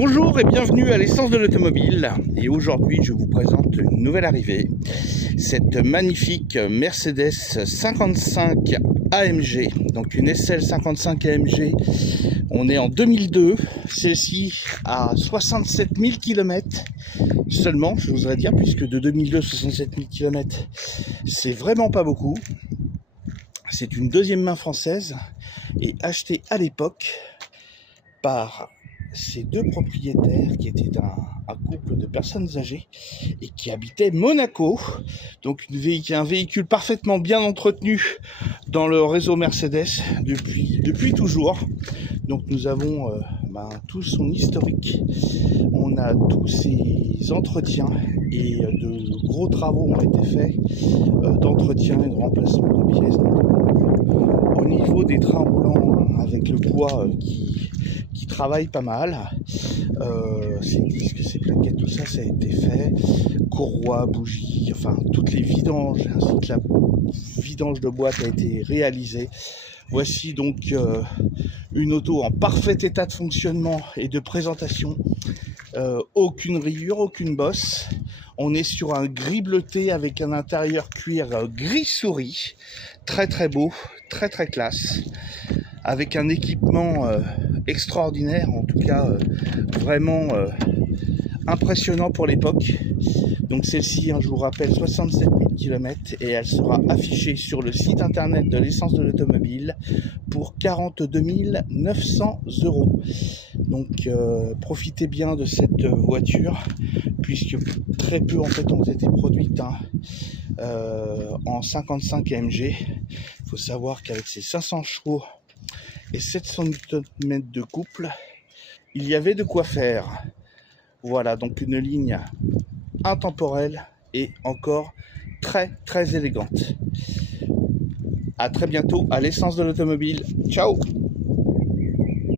Bonjour et bienvenue à l'essence de l'automobile. Et aujourd'hui, je vous présente une nouvelle arrivée. Cette magnifique Mercedes 55 AMG, donc une SL 55 AMG. On est en 2002. Celle-ci a 67 000 km seulement, je voudrais dire, puisque de 2002, 67 000 km, c'est vraiment pas beaucoup. C'est une deuxième main française et achetée à l'époque par ces deux propriétaires qui étaient un couple de personnes âgées et qui habitaient Monaco. Donc un véhicule parfaitement bien entretenu dans le réseau Mercedes depuis toujours. Donc nous avons tout son historique. On a tous ces entretiens et de gros travaux ont été faits d'entretien et de remplacement de pièces, notamment au niveau des trains roulants avec le poids qui travaille pas mal. Ces disques, ces plaquettes, tout ça, ça a été fait. Courroies, bougies, enfin toutes les vidanges ainsi que la vidange de boîte a été réalisée. Voici donc une auto en parfait état de fonctionnement et de présentation. Aucune rayure, aucune bosse. On est sur un gris bleuté avec un intérieur cuir gris souris. Très très beau, très très classe. Avec un équipement extraordinaire, en tout cas vraiment impressionnant pour l'époque. Donc celle-ci, je vous rappelle, 67 000 km et elle sera affichée sur le site internet de l'essence de l'automobile pour 42 900 €. Donc profitez bien de cette voiture puisque très peu en fait ont été produites en 55 AMG. Il faut savoir qu'avec ses 500 chevaux et 700 Nm de couple, il y avait de quoi faire. Voilà, donc une ligne intemporelle et encore très très élégante. À très bientôt à l'essence de l'automobile. Ciao!